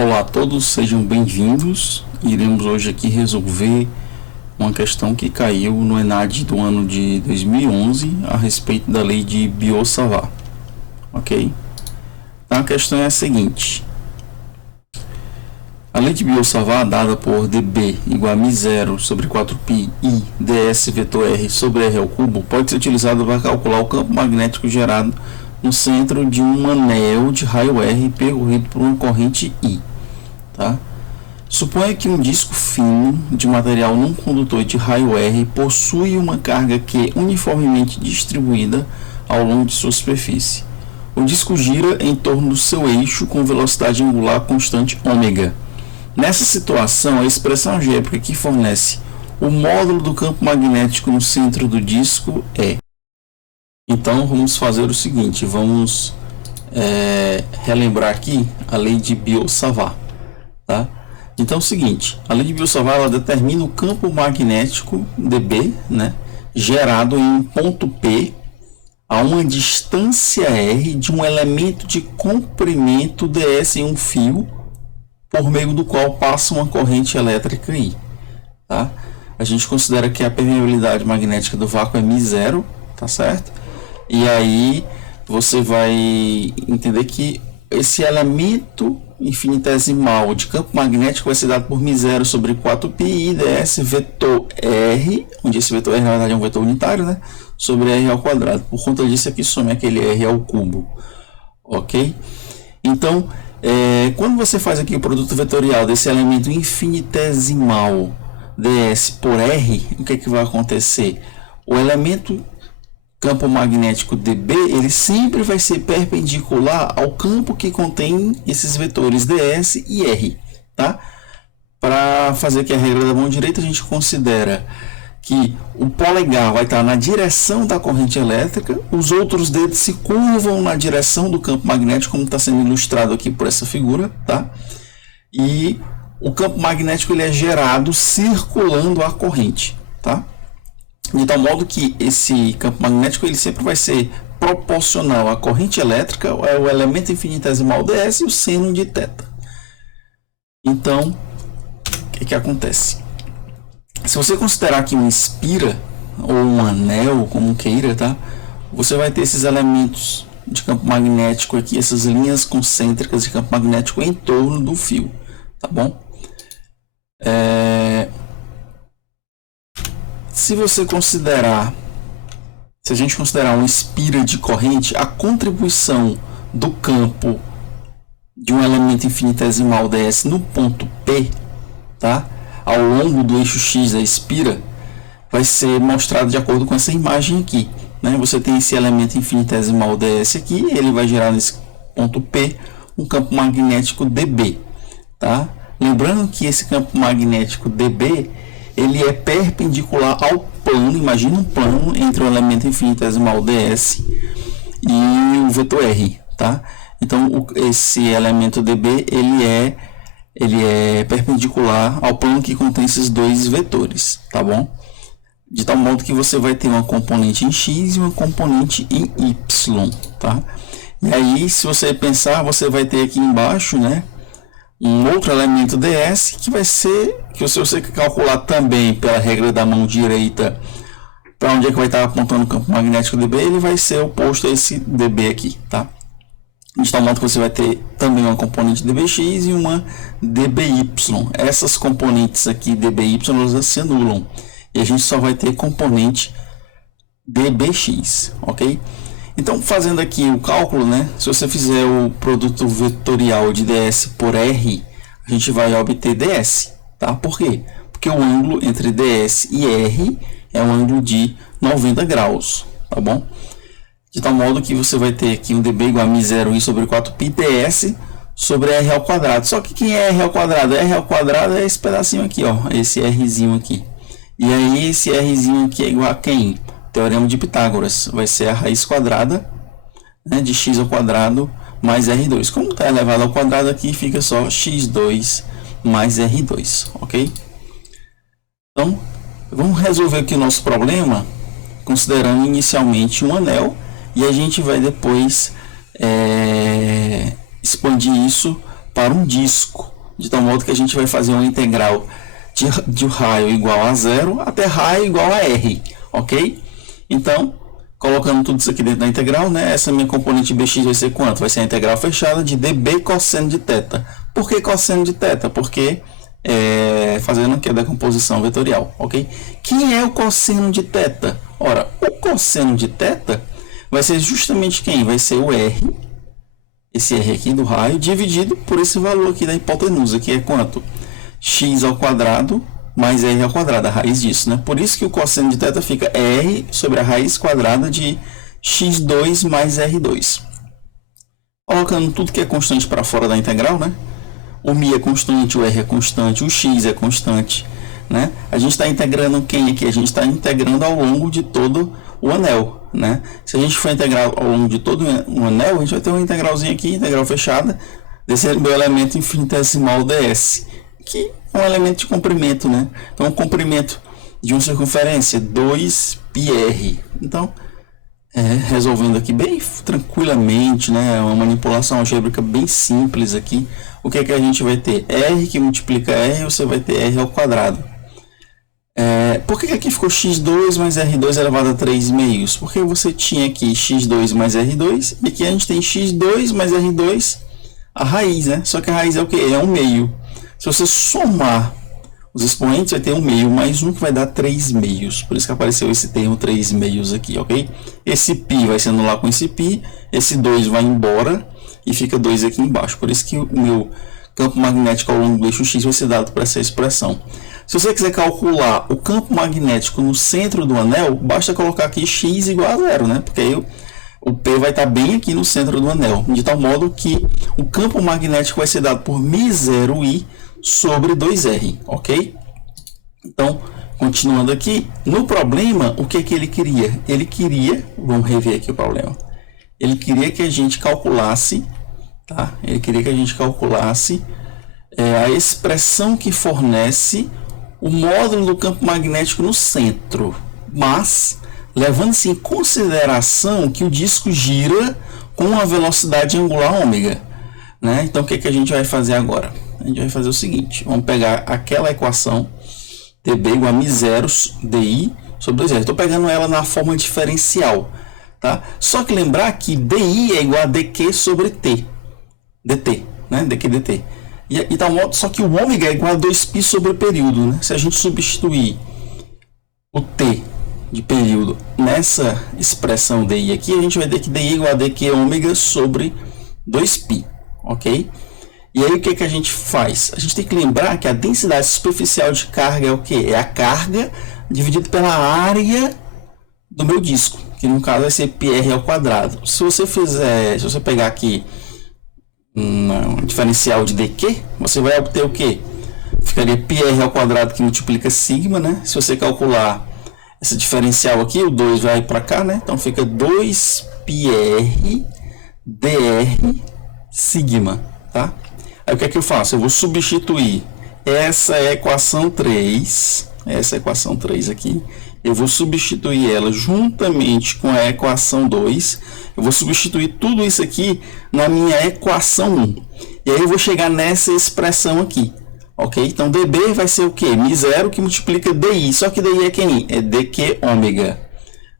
Olá a todos, sejam bem-vindos. Iremos hoje aqui resolver uma questão que caiu no ENAD do ano de 2011 a respeito da lei de Biot-Savart, ok? Então a questão é a seguinte: a lei de Biot-Savart, dada por dB igual a μ0 sobre 4π i ds vetor r sobre r ao cubo, pode ser utilizada para calcular o campo magnético gerado no centro de um anel de raio R percorrido por uma corrente I. Tá? Suponha que um disco fino de material não condutor de raio R possui uma carga Q uniformemente distribuída ao longo de sua superfície. O disco gira em torno do seu eixo com velocidade angular constante ômega. Nessa situação, a expressão algébrica que fornece o módulo do campo magnético no centro do disco é... Então, vamos fazer o seguinte, vamos relembrar aqui a lei de Biot-Savart, tá? Então, é o seguinte, a lei de Biot-Savart ela determina o campo magnético dB, né, gerado em um ponto P a uma distância R de um elemento de comprimento ds em um fio por meio do qual passa uma corrente elétrica I. Tá? A gente considera que a permeabilidade magnética do vácuo é μ0, tá certo? E aí você vai entender que esse elemento infinitesimal de campo magnético vai ser dado por μ0 sobre 4π i ds vetor R, onde esse vetor R na verdade é um vetor unitário, né? Sobre R ao quadrado. Por conta disso aqui some aquele R ao cubo. Ok? Então, quando você faz aqui o produto vetorial desse elemento infinitesimal ds por R, o que é que vai acontecer? O elemento campo magnético dB, ele sempre vai ser perpendicular ao campo que contém esses vetores ds e r, tá? Para fazer aqui a regra da mão direita, a gente considera que o polegar vai estar na direção da corrente elétrica, os outros dedos se curvam na direção do campo magnético, como está sendo ilustrado aqui por essa figura, tá? E o campo magnético ele é gerado circulando a corrente, tá? De tal modo que esse campo magnético ele sempre vai ser proporcional à corrente elétrica, é o elemento infinitesimal ds e o seno de θ. Então, o que acontece? Se você considerar aqui uma espira ou um anel, como queira, tá? Você vai ter esses elementos de campo magnético aqui, essas linhas concêntricas de campo magnético em torno do fio, tá bom? Se a gente considerar uma espira de corrente, a contribuição do campo de um elemento infinitesimal ds no ponto P, tá? Ao longo do eixo X da espira, vai ser mostrado de acordo com essa imagem aqui, né? Você tem esse elemento infinitesimal ds aqui, ele vai gerar nesse ponto P um campo magnético dB, tá? Lembrando que esse campo magnético dB ele é perpendicular ao plano, imagina um plano entre o elemento infinitesimal ds e o vetor r, tá? Então esse elemento dB ele é perpendicular ao plano que contém esses dois vetores, tá bom? De tal modo que você vai ter uma componente em x e uma componente em y, tá? E aí, se você pensar, você vai ter aqui embaixo, né, um outro elemento ds que vai ser, que se você calcular também pela regra da mão direita para onde é que vai estar apontando o campo magnético dB, ele vai ser oposto a esse dB aqui, tá? De tal modo que você vai ter também uma componente dBx e uma dBy. Essas componentes aqui dBy elas se anulam e a gente só vai ter componente dBx, ok? Então, fazendo aqui o cálculo, né? Se você fizer o produto vetorial de ds por r, a gente vai obter ds, tá? Por quê? Porque o ângulo entre ds e r é um ângulo de 90 graus, tá bom? De tal modo que você vai ter aqui um dB igual a μ0i sobre 4π ds sobre r ao quadrado. Só que quem é r ao quadrado? R ao quadrado é esse pedacinho aqui, ó, esse rzinho aqui. E aí esse rzinho aqui é igual a quem? Teorema de Pitágoras, vai ser a raiz quadrada, né, de x ao quadrado mais r2. Como está elevado ao quadrado aqui, fica só x2 mais r2, ok? Então, vamos resolver aqui o nosso problema, considerando inicialmente um anel, e a gente vai depois expandir isso para um disco, de tal modo que a gente vai fazer uma integral de raio igual a zero até raio igual a r, ok? Então, colocando tudo isso aqui dentro da integral, né, essa minha componente bx vai ser quanto? Vai ser a integral fechada de db cosseno de θ. Por que cosseno de θ? Porque fazendo aqui a decomposição vetorial, ok? Quem é o cosseno de θ? Ora, o cosseno de θ vai ser justamente quem? Vai ser o r, esse r aqui do raio, dividido por esse valor aqui da hipotenusa, que é quanto? X ao quadrado mais r ao quadrado, a raiz disso, né? Por isso que o cosseno de θ fica r sobre a raiz quadrada de x2 mais r2. Colocando tudo que é constante para fora da integral, né? O μ é constante, o r é constante, o x é constante, né? A gente está integrando quem aqui? A gente está integrando ao longo de todo o anel, né? Se a gente for integrar ao longo de todo o anel, a gente vai ter uma integralzinha aqui, integral fechada, desse meu elemento infinitesimal ds, que é um elemento de comprimento, né? Então, o comprimento de uma circunferência, 2πr. Então, resolvendo aqui bem tranquilamente, né? Uma manipulação algébrica bem simples aqui. O que é que a gente vai ter? R que multiplica R, você vai ter R ao quadrado. Por que aqui ficou x2 mais r2 elevado a 3 meios? Porque você tinha aqui x2 mais r2, e aqui a gente tem x2 mais r2, a raiz, né? Só que a raiz é o quê? É 1 meio. Se você somar os expoentes, vai ter 1 meio mais 1, que vai dar 3 meios. Por isso que apareceu esse termo 3 meios aqui, ok? Esse π vai se anular com esse π, esse 2 vai embora e fica 2 aqui embaixo. Por isso que o meu campo magnético ao longo do eixo x vai ser dado por essa expressão. Se você quiser calcular o campo magnético no centro do anel, basta colocar aqui x igual a zero, né? Porque aí o P vai estar bem aqui no centro do anel, de tal modo que o campo magnético vai ser dado por μ0i sobre 2r, ok? Então, continuando aqui, no problema, o que é que ele queria? Ele queria, vamos rever aqui o problema, ele queria que a gente calculasse, tá? Ele queria que a gente calculasse a expressão que fornece o módulo do campo magnético no centro, mas levando-se em consideração que o disco gira com a velocidade angular ômega, né? Então, o que é que a gente vai fazer agora? A gente vai fazer o seguinte, vamos pegar aquela equação dB igual a μ0 di sobre 2r. Estou pegando ela na forma diferencial, tá? Só que lembrar que di é igual a dq sobre t, dt, né? dq dt. E tal modo, só que o ômega é igual a 2π sobre o período, né? Se a gente substituir o t de período nessa expressão di aqui, a gente vai ter que di é igual a dq ômega sobre 2π, ok? E aí o que a gente faz? A gente tem que lembrar que a densidade superficial de carga é o quê? É a carga dividida pela área do meu disco, que no caso vai ser πr ao quadrado. Se você pegar aqui um diferencial de dq, você vai obter o quê? Ficaria πr ao quadrado que multiplica sigma, né? Se você calcular esse diferencial aqui, o 2 vai para cá, né? Então fica 2πr dr sigma, tá? Aí o que é que eu faço? Eu vou substituir essa equação 3, aqui, eu vou substituir ela juntamente com a equação 2, eu vou substituir tudo isso aqui na minha equação 1, e aí eu vou chegar nessa expressão aqui, ok? Então dB vai ser o quê? μ0 que multiplica di, só que di é quem? É dq ômega,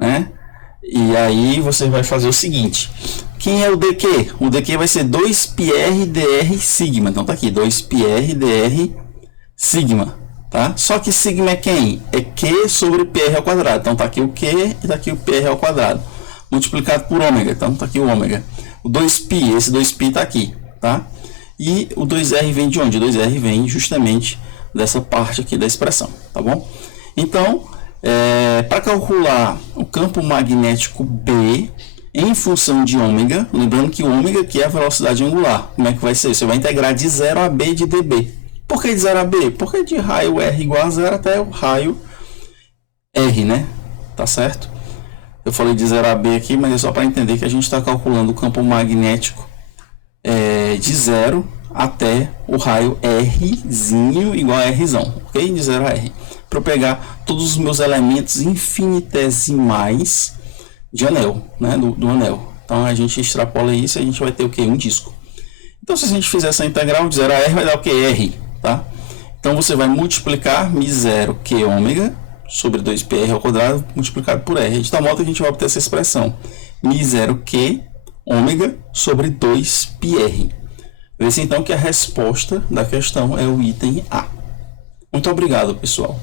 né? E aí você vai fazer o seguinte, quem é o dq? O dq vai ser 2πr dr sigma, então tá aqui, 2πr dr sigma, tá? Só que sigma é quem? É q sobre πr ao quadrado, então tá aqui o q e tá aqui o πr ao quadrado, multiplicado por ômega, então tá aqui o ômega. O 2π, esse 2π tá aqui, tá? E o 2r vem de onde? O 2r vem justamente dessa parte aqui da expressão, tá bom? Então, para calcular o campo magnético B em função de ômega, lembrando que o ômega aqui é a velocidade angular, como é que vai ser? Você vai integrar de 0 a b de dB. Por que de 0 a b? Porque de raio r igual a 0 até o raio r, né? Tá certo? Eu falei de 0 a b aqui, mas é só para entender que a gente está calculando o campo magnético de 0 até o raio Rzinho igual a Rzão, ok? De 0 a R. Para eu pegar todos os meus elementos infinitesimais de anel, né? Do anel. Então a gente extrapola isso e a gente vai ter o que? Um disco. Então, se a gente fizer essa integral de 0 a R, vai dar o que? R, tá? Então, você vai multiplicar μ0 Q ômega sobre 2πr ao quadrado multiplicado por R. De tal modo que a gente vai obter essa expressão μ0 Q ômega sobre 2πr. Vê-se então que a resposta da questão é o item A. Muito obrigado, pessoal.